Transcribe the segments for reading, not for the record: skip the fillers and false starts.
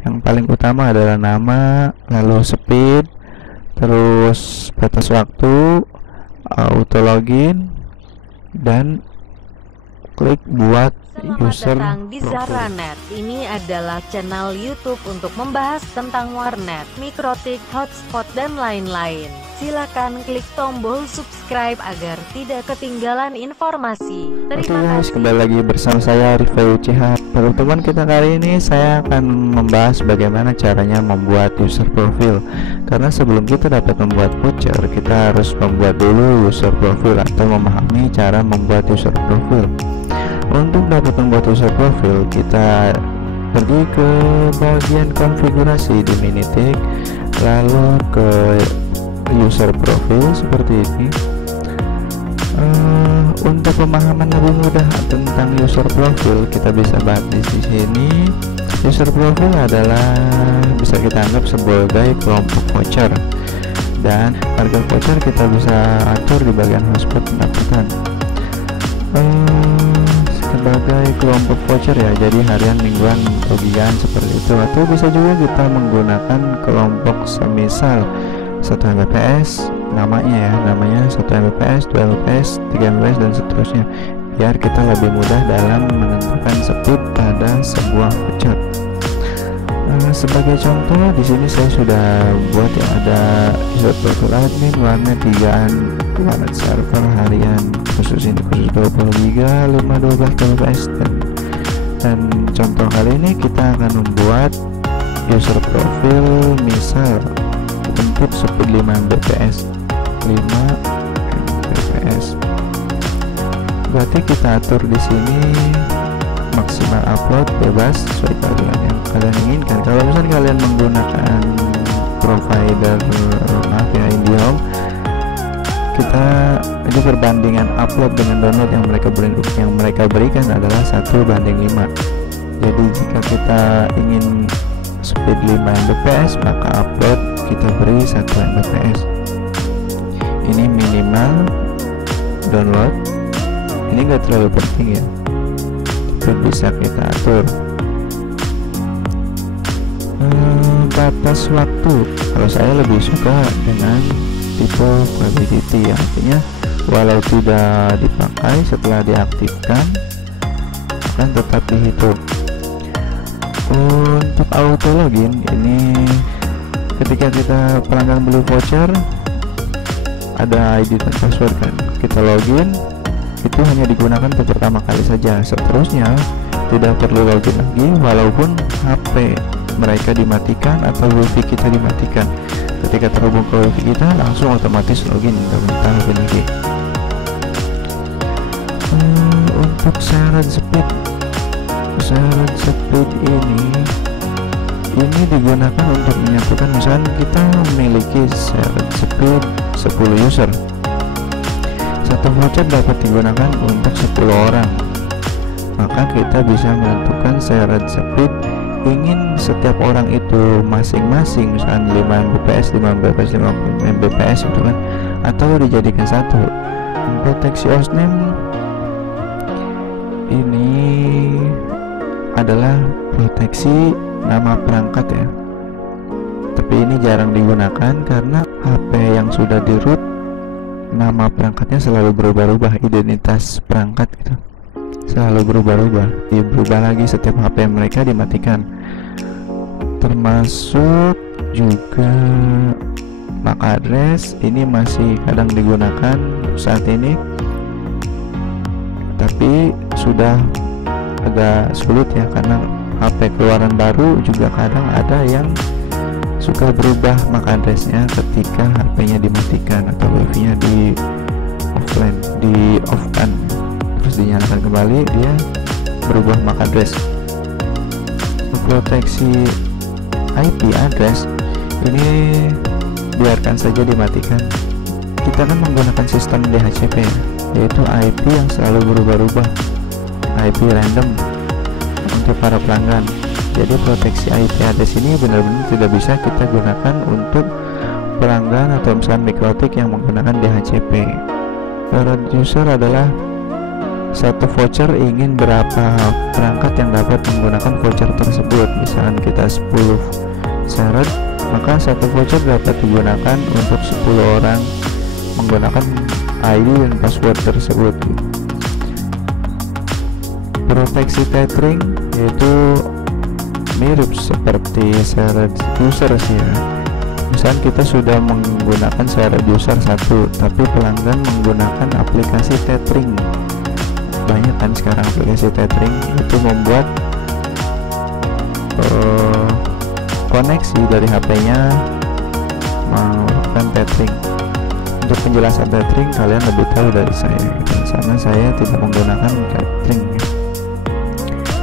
Yang paling utama adalah nama, lalu speed, terus batas waktu, auto login, dan klik buat Selamat user datang di profile. Zaranet. Ini adalah channel YouTube untuk membahas tentang warnet, mikrotik, hotspot, dan lain-lain. Silakan klik tombol subscribe agar tidak ketinggalan informasi. Oke Terima guys, kasih. kembali lagi bersama saya Rifai Uchiha. Pertemuan kita kali ini saya akan membahas bagaimana caranya membuat user profile. Karena sebelum kita dapat membuat voucher, kita harus membuat dulu user profile atau memahami cara membuat user profile. Untuk dapat membuat user profile, kita pergi ke bagian konfigurasi di Minitik, lalu ke user profile seperti ini. Untuk pemahaman lebih mudah tentang user profile, kita bisa bahas di sini. User profile adalah bisa kita anggap sebagai kelompok voucher, dan harga voucher kita bisa atur di bagian hotspot pendapatan. Sebagai kelompok voucher ya, jadi harian, mingguan, bagian seperti itu. Atau bisa juga kita menggunakan kelompok semisal 1 Mbps, namanya 1 Mbps, 2 Mbps, 3 Mbps, dan seterusnya, biar kita lebih mudah dalam menentukan speed pada sebuah voucher. Sebagai contoh, di sini saya sudah buat yang ada user profile admin, warnet 3an, warnet server harian, khusus ini khusus 20 GB, 512 kbps, dan contoh kali ini kita akan membuat user profile misal untuk speed 5 Mbps. Berarti kita atur di sini maksimal upload bebas sesuai kalian yang kalian inginkan. Kalau misalnya kalian menggunakan provider IndiHome, kita ini perbandingan upload dengan download yang mereka berikan adalah 1:5. Jadi jika kita ingin speed 5 Mbps, maka upload kita beri 1 Mbps. Ini minimal, download ini enggak terlalu penting ya, itu bisa kita atur. Batas waktu, kalau saya lebih suka dengan tipe validity, artinya walau tidak dipakai, setelah diaktifkan akan tetap dihitung. Untuk auto login, ini ketika kita pelanggan beli voucher ada ID dan password kan, kita login, itu hanya digunakan untuk pertama kali saja. Seterusnya tidak perlu login lagi walaupun HP mereka dimatikan atau wifi kita dimatikan. Ketika terhubung ke wifi kita langsung otomatis login, nggak minta login lagi. Untuk syarat speed ini digunakan untuk menyatukan, misalnya kita memiliki syarat speed 10 user, satu voucher dapat digunakan untuk 10 orang, maka kita bisa menentukan syarat speed ingin setiap orang itu masing-masing, misalnya 5 Mbps, 5 Mbps, 5 Mbps itu kan, atau dijadikan satu. Proteksi hostname ini adalah proteksi nama perangkat ya, tapi ini jarang digunakan karena HP yang sudah di root nama perangkatnya selalu berubah-ubah, identitas perangkat gitu selalu berubah-ubah, dia berubah lagi setiap HP mereka dimatikan. Termasuk juga MAC address, ini masih kadang digunakan saat ini, tapi sudah agak sulit ya, karena HP keluaran baru juga kadang ada yang suka berubah MAC addressnya ketika HP-nya dimatikan atau wifi-nya di offline, di off kan, terus dinyalakan kembali dia berubah MAC address. Proteksi IP address ini biarkan saja dimatikan. Kita kan menggunakan sistem DHCP ya, yaitu IP yang selalu berubah-ubah, IP random untuk para pelanggan. Jadi proteksi IP address ini benar-benar tidak bisa kita gunakan untuk pelanggan atau misalnya mikrotik yang menggunakan DHCP. Syarat user adalah satu voucher ingin berapa perangkat yang dapat menggunakan voucher tersebut. Misalkan kita 10 syarat, maka satu voucher dapat digunakan untuk 10 orang menggunakan ID dan password tersebut. Proteksi tethering yaitu mirip seperti syarat user sih ya. Misalkan kita sudah menggunakan syarat user 1, tapi pelanggan menggunakan aplikasi tethering. Banyak kan sekarang aplikasi tethering, itu membuat koneksi dari HP-nya melakukan tethering. Untuk penjelasan tethering kalian lebih tahu dari saya, karena saya tidak menggunakan tethering.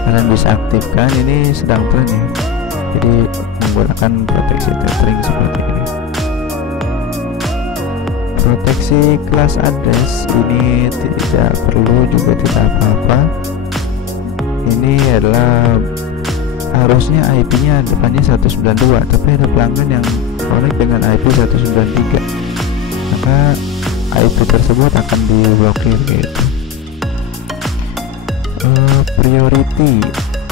Kalian bisa aktifkan, ini sedang tren ya, jadi menggunakan proteksi tethering seperti ini. Proteksi kelas address ini tidak perlu juga tidak apa-apa. Ini adalah harusnya IP-nya depannya 192, tapi ada pelanggan yang connect dengan IP 193, maka IP tersebut akan diblokir gitu. Priority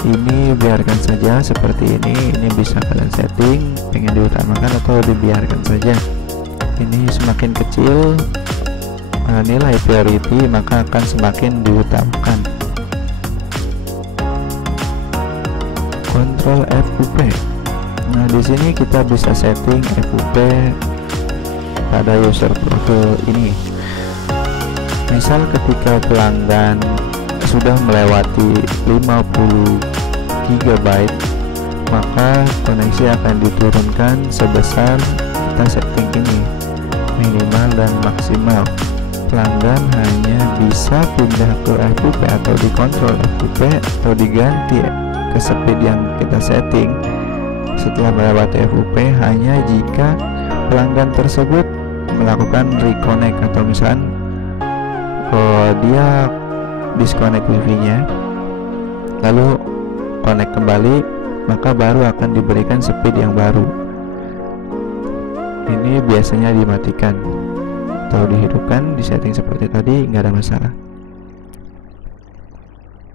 ini biarkan saja seperti ini bisa kalian setting pengen diutamakan atau dibiarkan saja. Ini semakin kecil nilai priority, maka akan semakin diutamakan. Kontrol FUP. Nah, di sini kita bisa setting FUP pada user profile ini. Misal ketika pelanggan sudah melewati 50 GB, maka koneksi akan diturunkan sebesar kita setting ini, minimal dan maksimal. Pelanggan hanya bisa pindah ke FUP atau dikontrol FUP atau diganti ke speed yang kita setting setelah melewati FUP hanya jika pelanggan tersebut melakukan reconnect, atau misalkan dia disconnect wifi-nya lalu connect kembali, maka baru akan diberikan speed yang baru. Ini biasanya dimatikan atau dihidupkan, di setting seperti tadi, nggak ada masalah.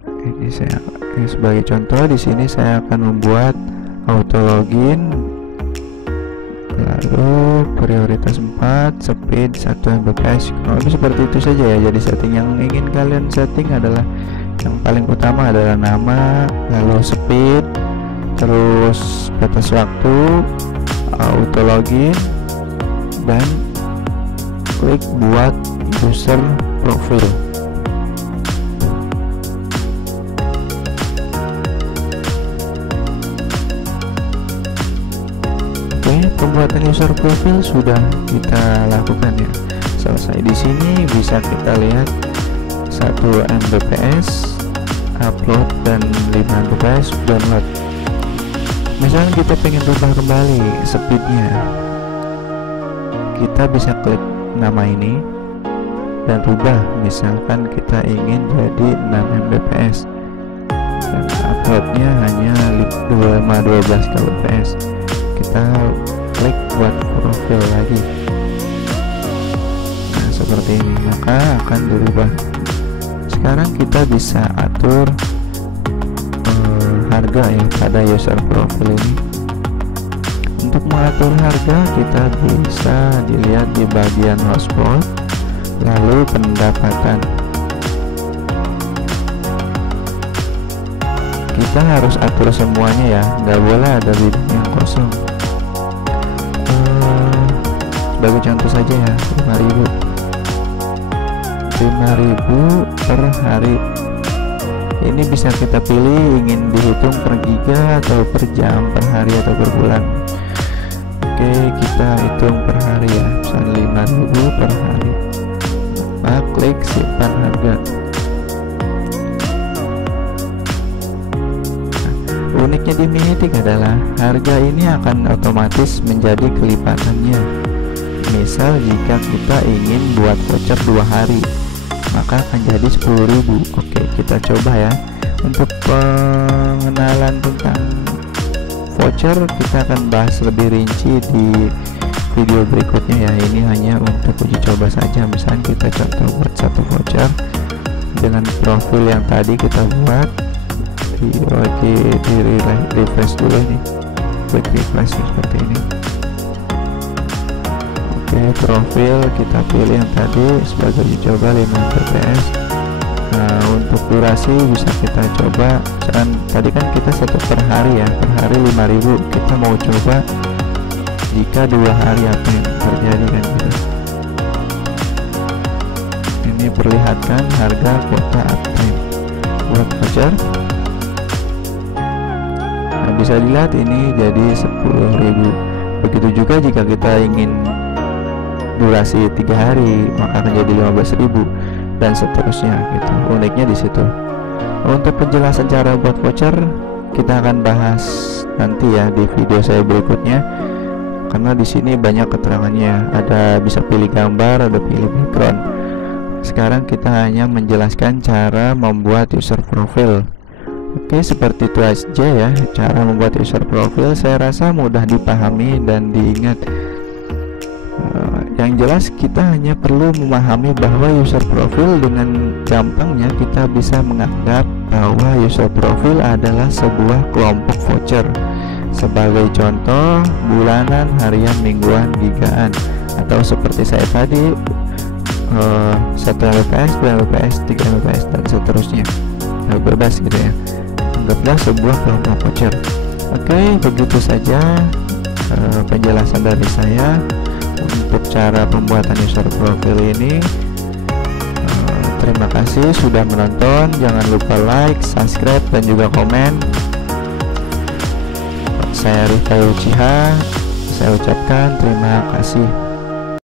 Ini saya sebagai contoh, di sini saya akan membuat auto login, lalu prioritas 4, speed 1 Mbps. Seperti itu saja ya. Jadi setting yang ingin kalian setting adalah yang paling utama adalah nama, lalu speed, terus batas waktu, auto login, dan klik buat user profile. Oke, pembuatan user profile sudah kita lakukan ya. Selesai. Di sini bisa kita lihat 1 Mbps upload dan 5 Mbps download. Misalnya kita pengen rubah kembali speednya, kita bisa klik nama ini dan rubah. Misalkan kita ingin jadi 6 Mbps dan uploadnya hanya 12 kbps, kita klik buat profil lagi. Nah, seperti ini, maka akan dirubah. Sekarang kita bisa atur harga ya pada user profile ini. Untuk mengatur harga, kita bisa dilihat di bagian hotspot, lalu pendapatan. Kita harus atur semuanya ya, nggak boleh ada bidang yang kosong. Sebagai contoh saja ya, 5.000 per hari. Ini bisa kita pilih ingin dihitung per giga atau per jam, per hari atau per bulan. Oke, kita hitung per hari ya, misalnya 5.000 per hari. Maka klik simpan harga. Nah, uniknya di Minitik adalah harga ini akan otomatis menjadi kelipatannya. Misal jika kita ingin buat voucher 2 hari, maka akan jadi 10.000. Oke, kita coba ya. Untuk pengenalan tentang voucher kita akan bahas lebih rinci di video berikutnya ya. Ini hanya untuk uji coba saja. Misalnya kita contoh buat 1 voucher dengan profil yang tadi kita buat. Di refresh dulu nih, klik refresh seperti ini. Oke, profil kita pilih yang tadi sebagai uji coba 5 fps. Nah, untuk durasi bisa kita coba, tadi kan kita 1 per hari ya, per hari 5.000. Kita mau coba jika 2 hari apa yang terjadi kan gitu. Ini perlihatkan harga kuota uptime buat voucher. Nah, bisa dilihat ini jadi 10.000. Begitu juga jika kita ingin durasi 3 hari, maka akan jadi 15.000 dan seterusnya gitu. Uniknya di situ. Untuk penjelasan cara buat voucher kita akan bahas nanti ya di video saya berikutnya, karena di sini banyak keterangannya. Ada bisa pilih gambar, ada pilih background. Sekarang kita hanya menjelaskan cara membuat user profile. Oke, seperti itu aja ya cara membuat user profile. Saya rasa mudah dipahami dan diingat. Yang jelas kita hanya perlu memahami bahwa user profile dengan gampangnya kita bisa menganggap bahwa user profile adalah sebuah kelompok voucher. Sebagai contoh, bulanan, harian, mingguan, gigaan, atau seperti saya tadi 1 Mbps, 2 Mbps, 3 Mbps dan seterusnya. Bebas gitu ya. Anggaplah sebuah kelompok voucher. Oke, begitu saja penjelasan dari saya untuk cara pembuatan user profile ini. Terima kasih sudah menonton. Jangan lupa like, subscribe, dan juga komen. Saya Rifai Uchiha. Saya ucapkan terima kasih.